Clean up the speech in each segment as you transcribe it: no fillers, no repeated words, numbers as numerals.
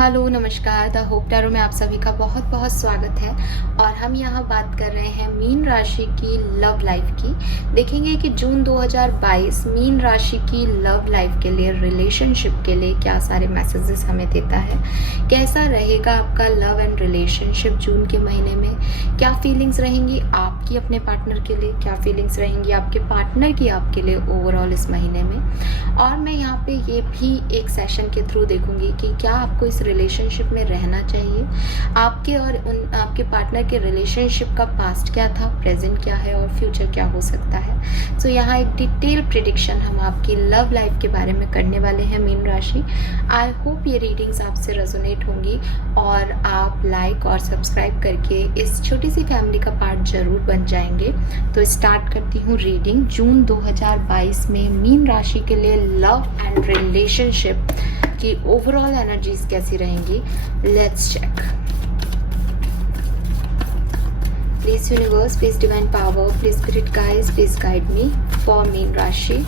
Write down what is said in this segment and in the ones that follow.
Hello, नमस्कार। The hope tarot में आप सभी का बहुत बहुत स्वागत है। और हम यहाँ बात कर रहे हैं मीन राशि की लव लाइफ की। देखेंगे कि जून 2022 मीन राशि की लव लाइफ के लिए, रिलेशनशिप के लिए क्या सारे मैसेजेस हमें देता है। कैसा रहेगा आपका लव एंड रिलेशनशिप जून के महीने में। क्या फीलिंग्स रहेंगी आपकी अपने पार्टनर के लिए, क्या फीलिंग्स रहेंगी आपके पार्टनर की आपके लिए ओवरऑल इस महीने में। और मैं यहाँ पे ये भी एक सेशन के थ्रू देखूंगी कि क्या आपको इस रिलेशनशिप में रहना चाहिए, आपके और आपके पार्टनर के रिलेशनशिप का पास्ट क्या था, प्रेजेंट क्या है और फ्यूचर क्या हो सकता है। सो यहाँ एक डिटेल प्रिडिक्शन हम आपकी लव लाइफ के बारे में करने वाले हैं मीन राशि। आई होप ये रीडिंग्स आपसे रेजोनेट होंगी और आप लाइक और सब्सक्राइब करके इस छोटी सी फैमिली का पार्ट जरूर बन जाएंगे। तो स्टार्ट करती हूँ रीडिंग जून 2022 में मीन राशि के लिए लव एंड रिलेशनशिप की ओवरऑल एनर्जीज कैसी रहेंगी। Let's check. Please universe, please divine power, please spirit guides, please guide me for मीन राशि।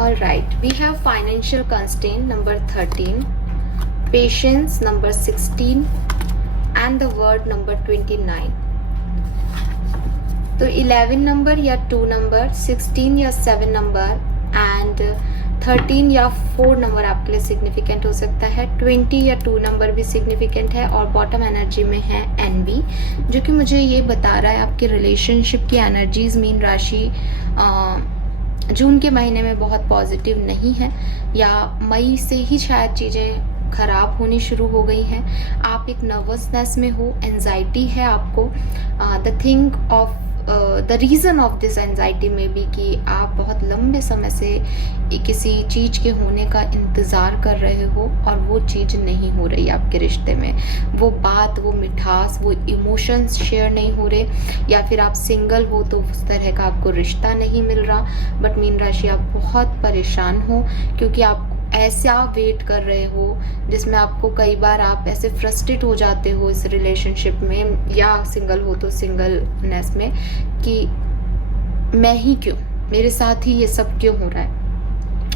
Alright, we have financial constraint number 13, patience number 16 and the word number 29. तो 11 number या 2 number, 16 या 7 number and 13 या 4 number आपके लिए significant हो सकता है। 20 या 2 नंबर भी सिग्निफिकेंट है और बॉटम एनर्जी में है एनबी, जो कि मुझे ये बता रहा है आपके रिलेशनशिप की एनर्जीज मीन राशि जून के महीने में बहुत पॉजिटिव नहीं है, या मई से ही शायद चीज़ें खराब होनी शुरू हो गई हैं। आप एक नर्वसनेस में हो, एंजाइटी है आपको। The reason of this anxiety में भी कि आप बहुत लंबे समय से किसी चीज़ के होने का इंतज़ार कर रहे हो और वो चीज़ नहीं हो रही आपके रिश्ते में। वो बात, वो मिठास, वो इमोशंस शेयर नहीं हो रहे, या फिर आप सिंगल हो तो उस तरह का आपको रिश्ता नहीं मिल रहा। बट मीन राशि आप बहुत परेशान हो क्योंकि आप ऐसा वेट कर रहे हो जिसमें आपको कई बार आप ऐसे फ्रस्ट्रेट हो जाते हो इस रिलेशनशिप में, या सिंगल हो तो सिंगलनेस में, कि मैं ही क्यों, मेरे साथ ही ये सब क्यों हो रहा है।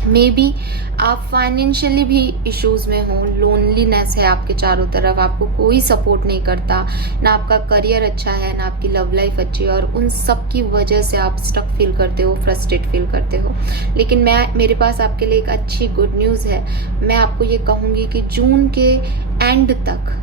मे बी आप फाइनेंशियली भी इश्यूज में हो, लोनलीनेस है आपके चारों तरफ, आपको कोई सपोर्ट नहीं करता, ना आपका करियर अच्छा है, ना आपकी लव लाइफ अच्छी है, और उन सब की वजह से आप स्टक फील करते हो, फ्रस्ट्रेट फील करते हो। लेकिन मेरे पास आपके लिए एक अच्छी गुड न्यूज़ है। मैं आपको ये कहूँगी कि जून के एंड तक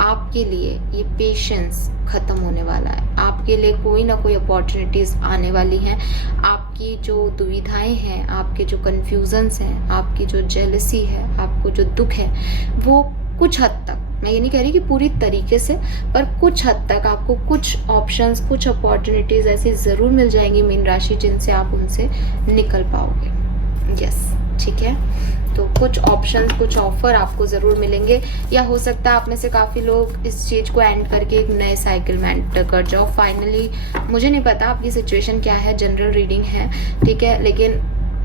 आपके लिए ये पेशेंस खत्म होने वाला है। आपके लिए कोई ना कोई अपॉर्चुनिटीज आने वाली हैं। आपकी जो दुविधाएं हैं, आपके जो कंफ्यूजन्स हैं, आपकी जो जेलसी है, आपको जो दुख है, वो कुछ हद तक, मैं ये नहीं कह रही कि पूरी तरीके से, पर कुछ हद तक आपको कुछ ऑप्शंस, कुछ अपॉर्चुनिटीज ऐसी जरूर मिल जाएंगी मीन राशि, जिनसे आप उनसे निकल पाओगे। यस, ठीक है। तो कुछ ऑप्शंस, कुछ ऑफर आपको ज़रूर मिलेंगे, या हो सकता है आप में से काफ़ी लोग इस चीज़ को एंड करके एक नए साइकिल में एंटर कर जाओ फाइनली। मुझे नहीं पता आपकी सिचुएशन क्या है, जनरल रीडिंग है, ठीक है, लेकिन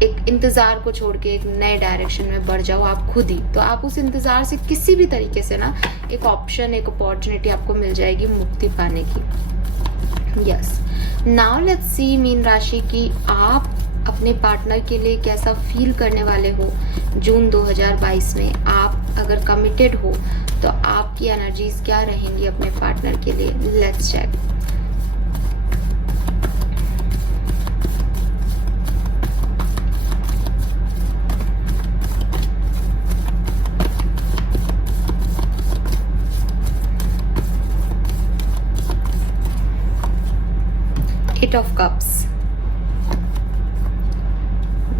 एक इंतज़ार को छोड़ के एक नए डायरेक्शन में बढ़ जाओ आप खुद ही। तो आप उस इंतज़ार से किसी भी तरीके से ना एक ऑप्शन, एक अपॉर्चुनिटी आपको मिल जाएगी मुक्ति पाने की। Yes, now let's see mean राशि की आप अपने पार्टनर के लिए कैसा फील करने वाले हो जून 2022 में। आप अगर कमिटेड हो तो आपकी एनर्जीज क्या रहेंगी अपने पार्टनर के लिए। Let's check. Eight of Cups,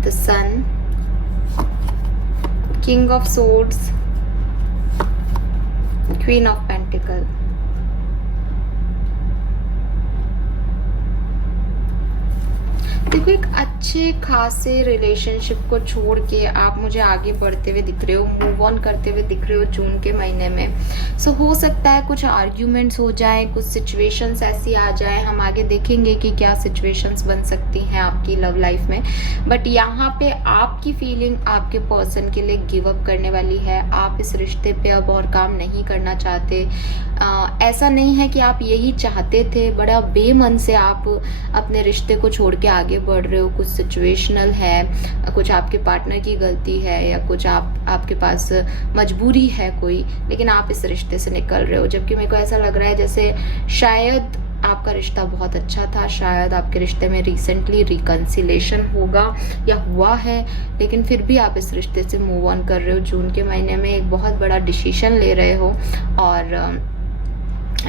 the Sun, King of Swords, Queen of Pentacles. देखो, एक अच्छे खासे रिलेशनशिप को छोड़ के आप मुझे आगे बढ़ते हुए दिख रहे हो, मूव ऑन करते हुए दिख रहे हो जून के महीने में। सो हो सकता है कुछ आर्ग्यूमेंट्स हो जाए, कुछ सिचुएशंस ऐसी आ जाए, हम आगे देखेंगे कि क्या सिचुएशंस बन सकती हैं आपकी लव लाइफ में। बट यहाँ पे आपकी फीलिंग आपके पर्सन के लिए गिव अप करने वाली है। आप इस रिश्ते पे अब और काम नहीं करना चाहते। ऐसा नहीं है कि आप यही चाहते थे, बड़ा बेमन से आप अपने रिश्ते को छोड़ के आगे बढ़ रहे हो। कुछ सिचुएशनल है, कुछ आपके पार्टनर की गलती है, या कुछ आपके पास मजबूरी है कोई, लेकिन आप इस रिश्ते से निकल रहे हो। जबकि मेरे को ऐसा लग रहा है जैसे शायद आपका रिश्ता बहुत अच्छा था, शायद आपके रिश्ते में रिसेंटली रिकन्सिलेशन होगा या हुआ है, लेकिन फिर भी आप इस रिश्ते से मूव ऑन कर रहे हो। जून के महीने में एक बहुत बड़ा डिसीजन ले रहे हो, और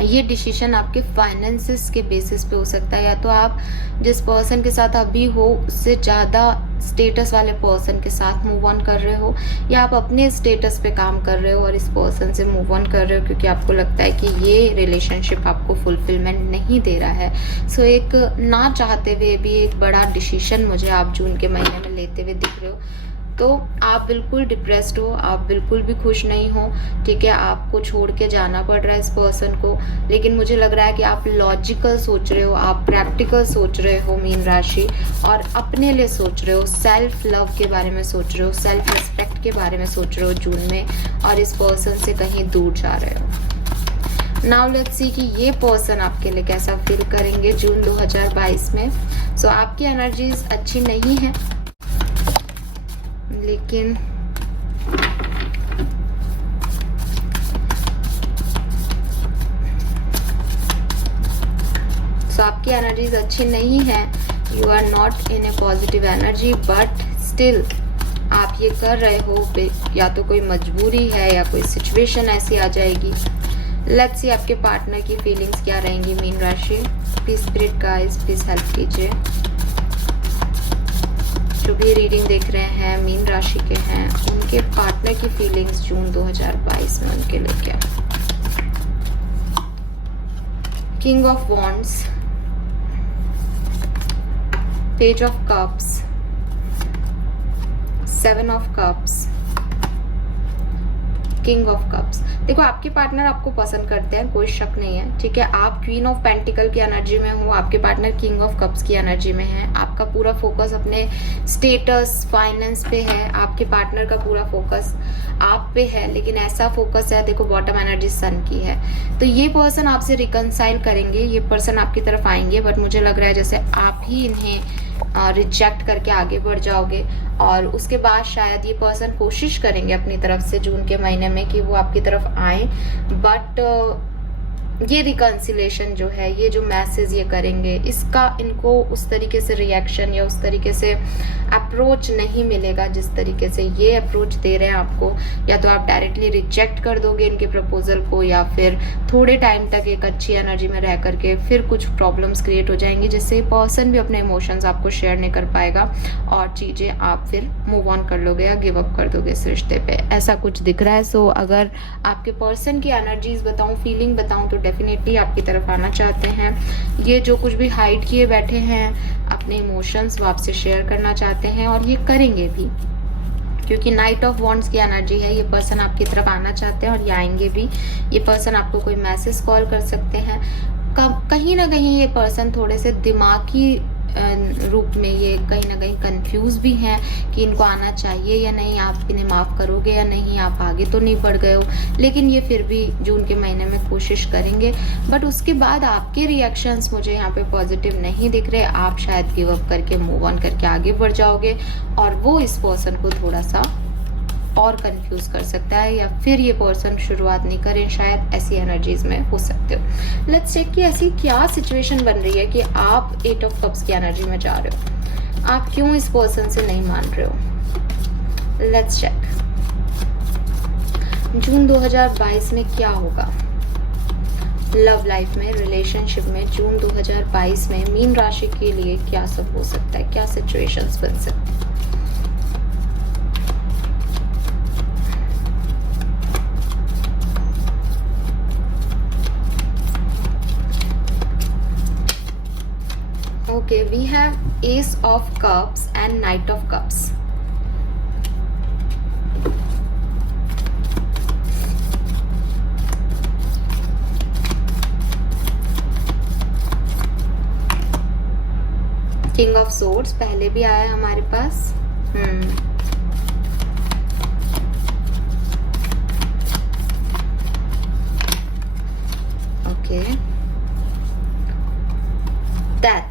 ये डिसीजन आपके फाइनेंसेस के बेसिस पे हो सकता है। या तो आप जिस पर्सन के साथ अभी हो उससे ज़्यादा स्टेटस वाले पर्सन के साथ मूव ऑन कर रहे हो, या आप अपने स्टेटस पे काम कर रहे हो और इस पर्सन से मूव ऑन कर रहे हो क्योंकि आपको लगता है कि ये रिलेशनशिप आपको फुलफिलमेंट नहीं दे रहा है। सो एक ना चाहते हुए भी एक बड़ा डिसीजन मुझे आप जून के महीने में लेते हुए दिख रहे हो। तो आप बिल्कुल डिप्रेस्ड हो, आप बिल्कुल भी खुश नहीं हो, ठीक है। आपको छोड़ के जाना पड़ रहा है इस पर्सन को, लेकिन मुझे लग रहा है कि आप लॉजिकल सोच रहे हो, आप प्रैक्टिकल सोच रहे हो मीन राशि, और अपने लिए सोच रहे हो, सेल्फ लव के बारे में सोच रहे हो, सेल्फ रिस्पेक्ट के बारे में सोच रहे हो जून में, और इस पर्सन से कहीं दूर जा रहे हो। नाउ लेट्स सी कि ये पर्सन आपके लिए कैसा फील करेंगे जून 2022 में। सो आपकी एनर्जीज अच्छी नहीं है, लेकिन आपकी एनर्जीज अच्छी नहीं है। You are not in a positive energy, but still आप ये कर रहे हो, या तो कोई मजबूरी है या कोई सिचुएशन ऐसी आ जाएगी। लेट्स सी आपके पार्टनर की फीलिंग्स क्या रहेंगी मीन राशि। Please spirit guys, please help कीजिए। जो भी रीडिंग देख रहे हैं मीन राशि के हैं, उनके पार्टनर की फीलिंग्स जून 2022 में उनके लिए क्या। King of wands, page of cups, 7 of cups, king of cups. देखो, आपके पार्टनर आपको पसंद करते हैं, कोई शक नहीं है, ठीक है। आप क्वीन ऑफ पेंटिकल की एनर्जी में हो, आपके पार्टनर किंग ऑफ कप्स की एनर्जी में है। आपका पूरा फोकस अपने स्टेटस फाइनेंस पे है, आपके पार्टनर का पूरा फोकस आप पे है, लेकिन ऐसा फोकस है, देखो बॉटम एनर्जी सन की है। तो ये पर्सन आपसे रिकनसाइल करेंगे, ये पर्सन आपकी तरफ आएंगे, बट मुझे लग रहा है जैसे आप ही इन्हें रिजेक्ट करके आगे बढ़ जाओगे, और उसके बाद शायद ये पर्सन कोशिश करेंगे अपनी तरफ से जून के महीने में कि वो आपकी तरफ आए, बट ये रिकन्सिलेशन जो है, ये जो मैसेज ये करेंगे, इसका इनको उस तरीके से रिएक्शन या उस तरीके से अप्रोच नहीं मिलेगा जिस तरीके से ये अप्रोच दे रहे हैं आपको। या तो आप डायरेक्टली रिजेक्ट कर दोगे इनके प्रपोजल को, या फिर थोड़े टाइम तक एक अच्छी एनर्जी में रह करके फिर कुछ प्रॉब्लम्स क्रिएट हो जाएंगी, जिससे पर्सन भी अपने इमोशंस आपको शेयर नहीं कर पाएगा, और चीज़ें आप फिर मूव ऑन कर लोगे या गिव अप कर दोगे इस रिश्ते पे, ऐसा कुछ दिख रहा है। सो अगर आपके पर्सन की एनर्जीज बताऊँ, फीलिंग बताऊँ, तो डेफिनेटली आपकी तरफ आना चाहते हैं। ये जो कुछ भी हाइड किए बैठे हैं अपने इमोशंस वो आपसे शेयर करना चाहते हैं, और ये करेंगे भी, क्योंकि नाइट ऑफ वॉन्ड्स की एनर्जी है। ये पर्सन आपकी तरफ आना चाहते हैं और ये आएंगे भी। ये पर्सन आपको कोई मैसेज कॉल कर सकते हैं। कहीं ना कहीं ये पर्सन थोड़े से दिमागी रूप में ये कहीं ना कहीं कंफ्यूज भी हैं कि इनको आना चाहिए या नहीं, आप इन्हें माफ़ करोगे या नहीं, आप आगे तो नहीं बढ़ गए हो, लेकिन ये फिर भी जून के महीने में कोशिश करेंगे। बट उसके बाद आपके रिएक्शंस मुझे यहाँ पे पॉजिटिव नहीं दिख रहे। आप शायद गिव अप करके मूव ऑन करके आगे बढ़ जाओगे, और वो इस पर्सन को थोड़ा सा और कंफ्यूज कर सकता है, या फिर ये पर्सन शुरुआत नहीं करें, शायद ऐसी एनर्जीज में हो सकते हो। लेट्स चेक कि ऐसी क्या सिचुएशन बन रही है कि आप 8 ऑफ कप्स की एनर्जी में जा रहे हो। आप क्यों इस पर्सन से नहीं मान रहे हो। लेट्स चेक जून 2022 में क्या होगा लव लाइफ में, रिलेशनशिप में। जून 2022 में मीन राशि के लिए क्या सब हो सकता है, क्या सिचुएशंस बन सकती है। Okay, we have Ace of Cups and Knight of Cups. King of Swords पहले भी आया हमारे पास. Okay. Death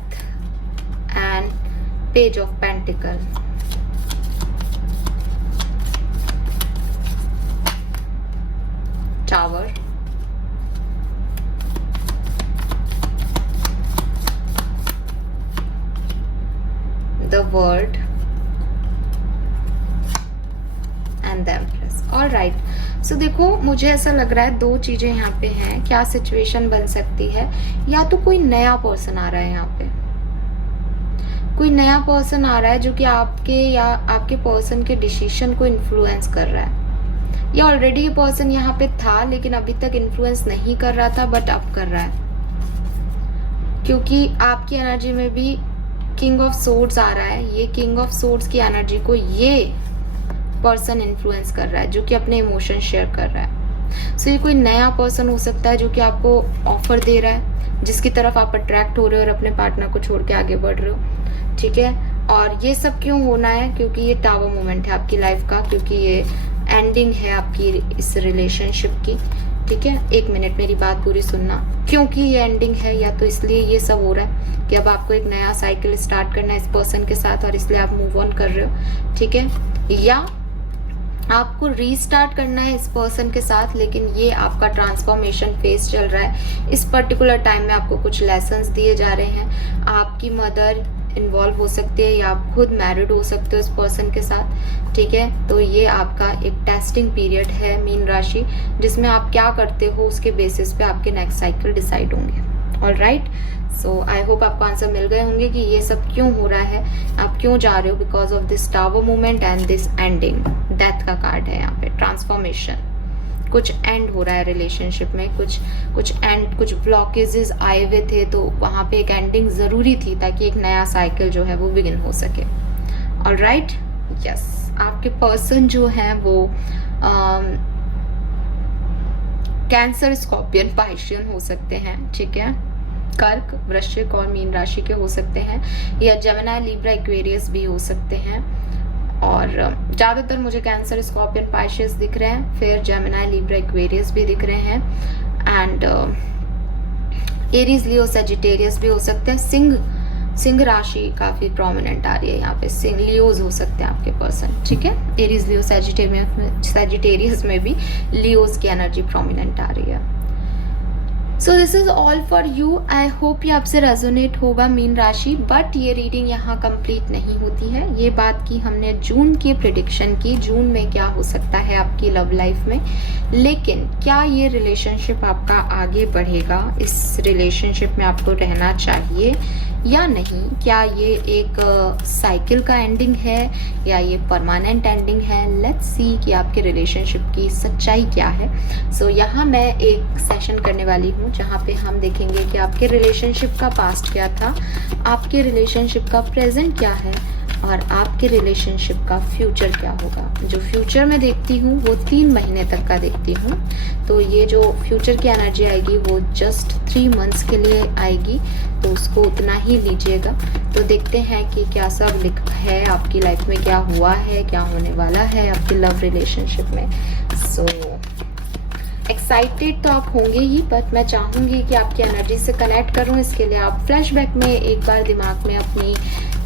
and Page of Pentacle. Tower. The World and the Empress. All right. So देखो, मुझे ऐसा लग रहा है 2 चीजें यहाँ पे हैं. क्या सिचुएशन बन सकती है? या तो कोई नया पर्सन आ रहा है यहाँ पे, कोई नया पर्सन आ रहा है जो कि आपके या आपके पर्सन के डिसीजन को इन्फ्लुएंस कर रहा है, या ऑलरेडी ये पर्सन यहाँ पे था लेकिन अभी तक इन्फ्लुएंस नहीं कर रहा था बट अब कर रहा है, क्योंकि आपकी एनर्जी में भी किंग ऑफ सोर्ड्स आ रहा है. ये किंग ऑफ सोर्ड्स की एनर्जी को ये पर्सन इन्फ्लुएंस कर रहा है जो कि अपने इमोशन शेयर कर रहा है. सो ये कोई नया पर्सन हो सकता है जो कि आपको ऑफर दे रहा है, जिसकी तरफ आप अट्रैक्ट हो रहे हो और अपने पार्टनर को छोड़ के आगे बढ़ रहे हो. ठीक है. और ये सब क्यों होना है? क्योंकि ये टावर मोमेंट है आपकी लाइफ का, क्योंकि ये एंडिंग है आपकी इस रिलेशनशिप की. ठीक है. 1 मिनट मेरी बात पूरी सुनना. क्योंकि ये एंडिंग है या तो इसलिए ये सब हो रहा है कि अब आपको एक नया साइकिल स्टार्ट करना है इस पर्सन के साथ और इसलिए आप मूव ऑन कर रहे हो. ठीक है. या आपको रीस्टार्ट करना है इस पर्सन के साथ, लेकिन ये आपका ट्रांसफॉर्मेशन फेज चल रहा है. इस पर्टिकुलर टाइम में आपको कुछ लेसन्स दिए जा रहे हैं. आपकी मदर इन्वॉल्व हो सकती है या आप खुद मैरिड हो सकते हो इस पर्सन के साथ. ठीक है. तो ये आपका एक टेस्टिंग पीरियड है मीन राशि, जिसमें आप क्या करते हो उसके बेसिस पे आपके नेक्स्ट साइकिल डिसाइड होंगे. All right. So I hope आपको आंसर मिल गए होंगे कि ये सब क्यों हो रहा है, आप क्यों जा रहे हो. Because of this tower movement and this ending. Death का कार्ड है यहाँ पे. ट्रांसफॉर्मेशन, कुछ एंड हो रहा है रिलेशनशिप में, कुछ ब्लॉकेजेस आए हुए थे, तो वहां पे एक एंडिंग जरूरी थी ताकि एक नया साइकिल जो है वो बिगिन हो सके. All right. यस. आपके पर्सन जो है वो कैंसर, स्कॉर्पियन, पाइशियन हो सकते हैं. ठीक है. कर्क, वृश्चिक और मीन राशि के हो सकते हैं, या जेमिनी, लिब्रा, एक्वेरियस भी हो सकते हैं. और ज्यादातर मुझे कैंसर, स्कॉर्पियन, पाइशियस दिख रहे हैं. फिर जेमिनी, लिब्रा, एक्वेरियस भी दिख रहे हैं. एंड एरीज, लियो, सजिटेरियस भी हो सकते हैं. सिंह राशि काफी प्रोमिनेंट आ रही है यहाँ पे. सिंह, लियोज हो सकते हैं आपके पर्सन. ठीक है. एरीज, लियो, सजिटेरियस में भी लियोज की एनर्जी प्रोमिनेंट आ रही है. So this is all for you. I hope ये आपसे रेजोनेट होगा मीन राशि. बट ये रीडिंग यहाँ कंप्लीट नहीं होती है. ये बात की हमने जून की प्रिडिक्शन की, जून में क्या हो सकता है आपकी लव लाइफ में, लेकिन क्या ये रिलेशनशिप आपका आगे बढ़ेगा, इस रिलेशनशिप में आपको रहना चाहिए या नहीं, क्या ये एक साइकिल का एंडिंग है या ये परमानेंट एंडिंग है. लेट्स सी कि आपके रिलेशनशिप की सच्चाई क्या है. सो यहाँ मैं एक सेशन करने वाली हूँ जहाँ पे हम देखेंगे कि आपके रिलेशनशिप का पास्ट क्या था, आपके रिलेशनशिप का प्रेजेंट क्या है और आपके रिलेशनशिप का फ्यूचर क्या होगा. जो फ्यूचर में देखती हूँ वो 3 महीने तक का देखती हूँ. तो ये जो फ्यूचर की एनर्जी आएगी वो जस्ट 3 मंथ्स के लिए आएगी, तो उसको उतना ही लीजिएगा. तो देखते हैं कि क्या सब लिखा है आपकी लाइफ में, क्या हुआ है, क्या होने वाला है आपकी लव रिलेशनशिप में. सो एक्साइटेड तो आप होंगे ही, बट मैं चाहूंगी कि आपकी एनर्जी से कनेक्ट करूं. इसके लिए आप फ्लैशबैक में एक बार दिमाग में अपनी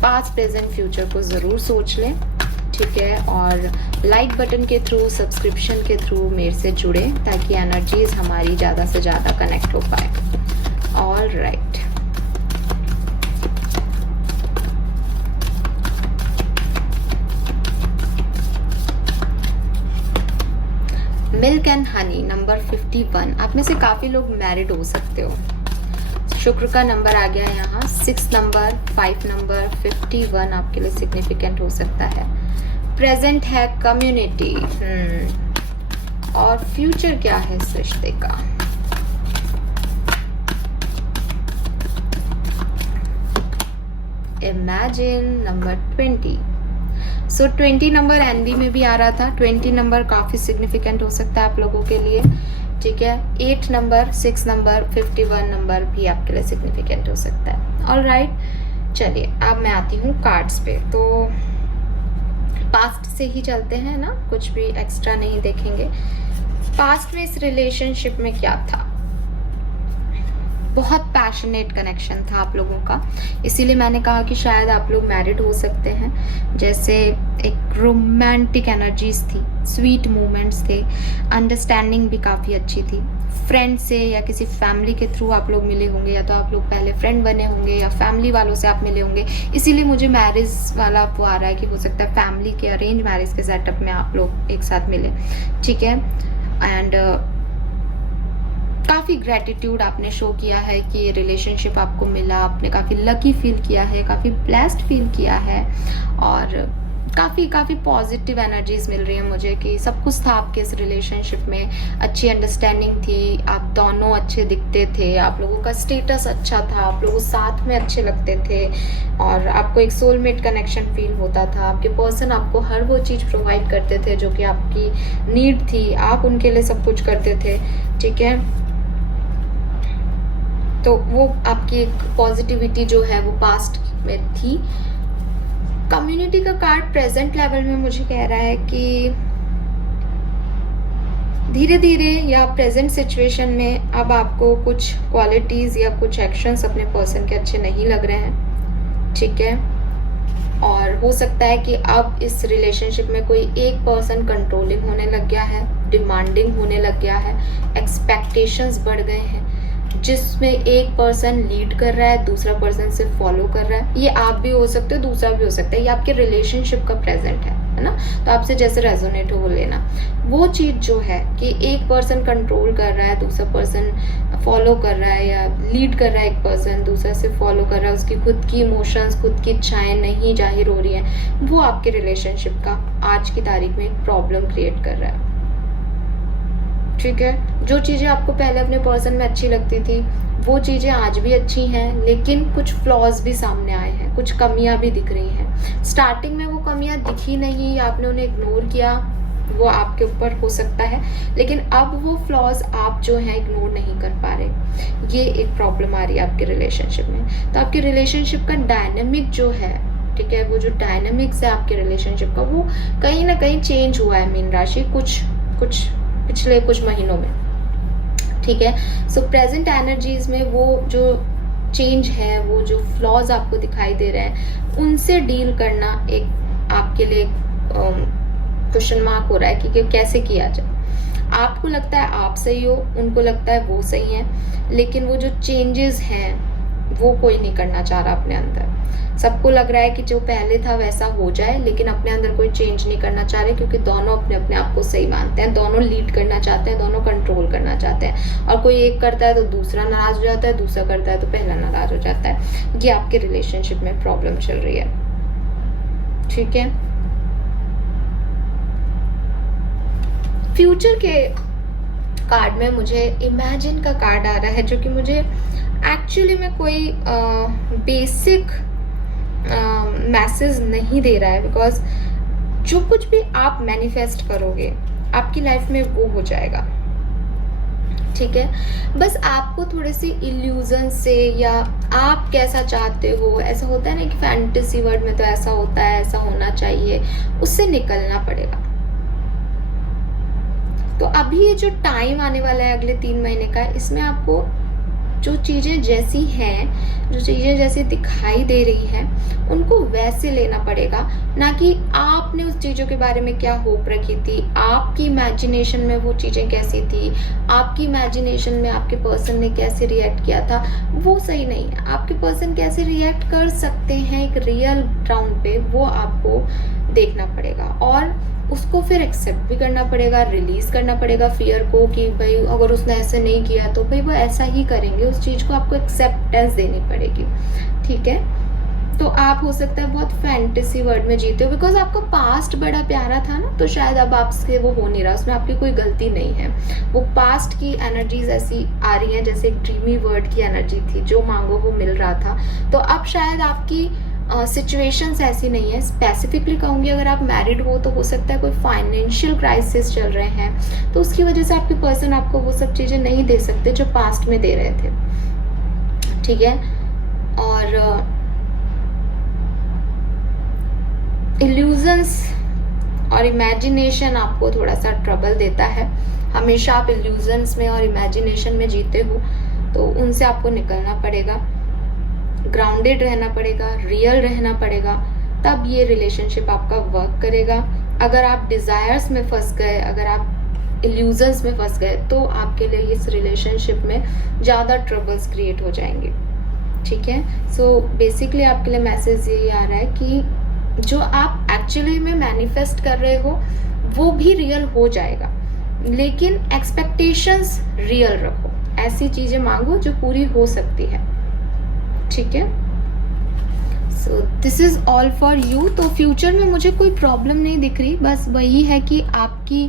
पास्ट, प्रेजेंट, फ्यूचर को ज़रूर सोच लें. ठीक है. और लाइक बटन के थ्रू, सब्सक्रिप्शन के थ्रू मेरे से जुड़े ताकि एनर्जीज हमारी ज़्यादा से ज़्यादा कनेक्ट हो पाए. All right. Milk and honey number 51. आप में से काफ़ी लोग मैरिड हो सकते हो. शुक्र का नंबर आ गया यहाँ. 6 नंबर, 5 नंबर, 51 आपके लिए सिग्निफिकेंट हो सकता है. प्रेजेंट है कम्युनिटी. और फ्यूचर क्या है इस रिश्ते का. Imagine number 20। सो 20 नंबर एनबी में भी आ रहा था। 20 नंबर काफ़ी सिग्निफिकेंट हो सकता है आप लोगों के लिए, ठीक है। 8 नंबर, 6 नंबर, 51 नंबर भी आपके लिए सिग्निफिकेंट हो सकता है। ऑल राइट, चलिए अब मैं आती हूँ कार्ड्स पे। तो पास्ट से ही चलते हैं ना, कुछ भी एक्स्ट्रा नहीं देखेंगे। पास्ट में इस रिलेशनशिप में क्या था? बहुत पैशनेट कनेक्शन था आप लोगों का, इसीलिए मैंने कहा कि शायद आप लोग मैरिड हो सकते हैं। जैसे एक रोमांटिक एनर्जीज थी, स्वीट मोमेंट्स थे, अंडरस्टैंडिंग भी काफ़ी अच्छी थी। फ्रेंड से या किसी फैमिली के थ्रू आप लोग मिले होंगे, या तो आप लोग पहले फ्रेंड बने होंगे या फैमिली वालों से आप मिले होंगे, इसीलिए मुझे मैरिज वाला वो आ रहा है कि हो सकता है फैमिली के अरेंज मैरिज के सेटअप में आप लोग एक साथ मिले, ठीक है। एंड काफ़ी ग्रेटिट्यूड आपने शो किया है कि ये रिलेशनशिप आपको मिला, आपने काफ़ी लकी फील किया है, काफ़ी ब्लेस्ड फील किया है, और काफ़ी पॉजिटिव एनर्जीज मिल रही है मुझे कि सब कुछ था आपके इस रिलेशनशिप में। अच्छी अंडरस्टैंडिंग थी, आप दोनों अच्छे दिखते थे, आप लोगों का स्टेटस अच्छा था, आप लोग साथ में अच्छे लगते थे, और आपको एक सोलमेट कनेक्शन फील होता था। आपके पर्सन आपको हर वो चीज़ प्रोवाइड करते थे जो कि आपकी नीड थी, आप उनके लिए सब कुछ करते थे, ठीक है। तो वो आपकी एक पॉजिटिविटी जो है वो पास्ट में थी। कम्युनिटी का कार्ड प्रेजेंट लेवल में मुझे कह रहा है कि धीरे धीरे या प्रेजेंट सिचुएशन में अब आपको कुछ क्वालिटीज या कुछ एक्शंस अपने पर्सन के अच्छे नहीं लग रहे हैं, ठीक है। और हो सकता है कि अब इस रिलेशनशिप में कोई एक पर्सन कंट्रोलिंग होने लग गया है, डिमांडिंग होने लग गया है, एक्सपेक्टेशंस बढ़ गए हैं, जिसमें एक पर्सन लीड कर रहा है, दूसरा पर्सन सिर्फ फॉलो कर रहा है। ये आप भी हो सकते हो, दूसरा भी हो सकता है, ये आपके रिलेशनशिप का प्रेजेंट है ना। तो आपसे जैसे रेजोनेट हो वो लेना। वो चीज़ जो है कि एक पर्सन कंट्रोल कर रहा है, दूसरा पर्सन फॉलो कर रहा है, या लीड कर रहा है एक पर्सन, दूसरा सिर्फ फॉलो कर रहा है, उसकी खुद की इमोशंस, खुद की इच्छाएं नहीं जाहिर हो रही हैं, वो आपके रिलेशनशिप का आज की तारीख में एक प्रॉब्लम क्रिएट कर रहा है, ठीक है। जो चीज़ें आपको पहले अपने पर्सन में अच्छी लगती थी वो चीज़ें आज भी अच्छी हैं, लेकिन कुछ फ्लॉज भी सामने आए हैं, कुछ कमियां भी दिख रही हैं। स्टार्टिंग में वो कमियां दिखी नहीं, आपने उन्हें इग्नोर किया, वो आपके ऊपर हो सकता है, लेकिन अब वो फ्लॉज आप जो हैं इग्नोर नहीं कर पा रहे। ये एक प्रॉब्लम आ रही है आपके रिलेशनशिप में। तो आपके रिलेशनशिप का डायनेमिक जो है, ठीक है, वो जो डायनेमिक्स है आपके रिलेशनशिप का, वो कहीं ना कहीं चेंज हुआ है मीन राशि कुछ पिछले कुछ महीनों में, ठीक है। सो प्रेजेंट एनर्जीज में वो जो चेंज है, वो जो फ्लॉज आपको दिखाई दे रहे हैं, उनसे डील करना एक आपके लिए क्वेश्चन मार्क हो रहा है कि कैसे किया जाए। आपको लगता है आप सही हो, उनको लगता है वो सही है, लेकिन वो जो चेंजेस हैं वो कोई नहीं करना चाह रहा अपने अंदर। सबको लग रहा है कि जो पहले था वैसा हो जाए, लेकिन अपने अंदर कोई चेंज नहीं करना चाह रहे, क्योंकि दोनों अपने अपने आप को सही मानते हैं, दोनों लीड करना चाहते हैं, दोनों कंट्रोल करना चाहते हैं। और कोई एक करता है तो दूसरा नाराज हो जाता है, दूसरा करता है तो पहला नाराज हो जाता है। ये आपके रिलेशनशिप में प्रॉब्लम चल रही है, ठीक है। फ्यूचर के कार्ड में मुझे इमेजिन का कार्ड आ रहा है, जो कि मुझे एक्चुअली में कोई बेसिक मैसेज नहीं दे रहा है, बिकॉज जो कुछ भी आप मैनिफेस्ट करोगे आपकी लाइफ में वो हो जाएगा, ठीक है। बस आपको थोड़ी सी इल्यूजन से, या आप कैसा चाहते हो, ऐसा होता है ना कि फैंटेसी वर्ल्ड में तो ऐसा होता है, ऐसा होना चाहिए, उससे निकलना पड़ेगा। तो अभी ये जो टाइम आने वाला है अगले 3 महीने का, इसमें आपको जो चीज़ें जैसी हैं, जो चीज़ें जैसे दिखाई दे रही हैं, उनको वैसे लेना पड़ेगा, ना कि आपने उस चीज़ों के बारे में क्या होप रखी थी, आपकी इमेजिनेशन में वो चीज़ें कैसी थी, आपकी इमेजिनेशन में आपके पर्सन ने कैसे रिएक्ट किया था, वो सही नहीं है। आपके पर्सन कैसे रिएक्ट कर सकते हैं एक रियल ग्राउंड पे, वो आपको देखना पड़ेगा, और उसको फिर एक्सेप्ट भी करना पड़ेगा, रिलीज करना पड़ेगा फियर को, कि भाई अगर उसने ऐसे नहीं किया तो भाई वो ऐसा ही करेंगे। उस चीज़ को आपको एक्सेप्टेंस देनी पड़ेगी, ठीक है। तो आप हो सकता है बहुत फैंटेसी वर्ल्ड में जीते हो, बिकॉज आपका पास्ट बड़ा प्यारा था ना, तो शायद अब आपसे वो हो नहीं रहा, उसमें आपकी कोई गलती नहीं है। वो पास्ट की एनर्जीज ऐसी आ रही हैं जैसे एक ड्रीमी वर्ल्ड की एनर्जी थी, जो मांगो वो मिल रहा था। तो अब शायद आपकी सिचुएशंस ऐसी नहीं है। स्पेसिफिकली कहूँगी, अगर आप मैरिड हो तो हो सकता है कोई फाइनेंशियल क्राइसिस चल रहे हैं, तो उसकी वजह से आपके पर्सन आपको वो सब चीज़ें नहीं दे सकते जो पास्ट में दे रहे थे, ठीक है। और इल्यूजन्स और इमेजिनेशन आपको थोड़ा सा ट्रबल देता है। हमेशा आप इल्यूजन्स में और इमेजिनेशन में जीते हो, तो उनसे आपको निकलना पड़ेगा, ग्राउंडेड रहना पड़ेगा, रियल रहना पड़ेगा, तब ये रिलेशनशिप आपका वर्क करेगा। अगर आप डिज़ायर्स में फंस गए, अगर आप इल्यूजन्स में फंस गए, तो आपके लिए इस रिलेशनशिप में ज़्यादा ट्रबल्स क्रिएट हो जाएंगे, ठीक है। सो बेसिकली आपके लिए मैसेज यही आ रहा है कि जो आप एक्चुअली में मैनिफेस्ट कर रहे हो वो भी रियल हो जाएगा, लेकिन एक्सपेक्टेशंस रियल रखो। ऐसी चीज़ें मांगो जो पूरी हो सकती है, ठीक है। सो this is all for you. तो फ्यूचर में मुझे कोई प्रॉब्लम नहीं दिख रही, बस वही है कि आपकी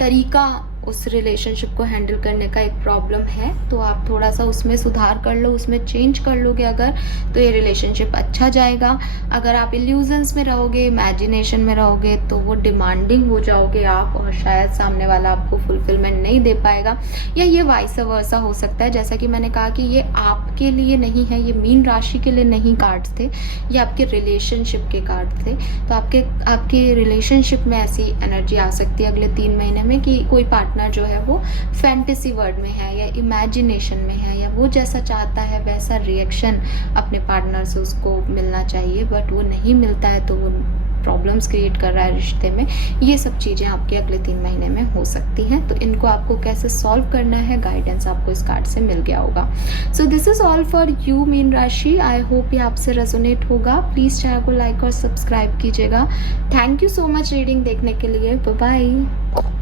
तरीका उस रिलेशनशिप को हैंडल करने का एक प्रॉब्लम है, तो आप थोड़ा सा उसमें सुधार कर लो, उसमें चेंज कर लोगे अगर, तो ये रिलेशनशिप अच्छा जाएगा। अगर आप इल्यूजन्स में रहोगे, इमेजिनेशन में रहोगे, तो वो डिमांडिंग हो जाओगे आप, और शायद सामने वाला आपको फुलफिलमेंट नहीं दे पाएगा, या ये वाइस वर्सा हो सकता है। जैसा कि मैंने कहा कि ये आपके लिए नहीं है, ये मीन राशि के लिए नहीं कार्ड्स थे, ये आपके रिलेशनशिप के कार्ड थे। तो आपके रिलेशनशिप में ऐसी एनर्जी आ सकती है अगले 3 महीने में कि कोई पार्टनर जो है वो फैंटेसी वर्ल्ड में है या इमेजिनेशन में है, या वो जैसा चाहता है वैसा रिएक्शन अपने पार्टनर से उसको मिलना चाहिए, बट वो नहीं मिलता है, तो वो प्रॉब्लम्स क्रिएट कर रहा है रिश्ते में। ये सब चीज़ें आपके अगले 3 महीने में हो सकती हैं, तो इनको आपको कैसे सॉल्व करना है, गाइडेंस आपको इस कार्ड से मिल गया होगा। So this is all for you मीन राशि। आई होप ये आपसे रेजोनेट होगा। प्लीज़ चैनल को लाइक और सब्सक्राइब कीजिएगा। Thank you so much reading देखने के लिए। Bye bye.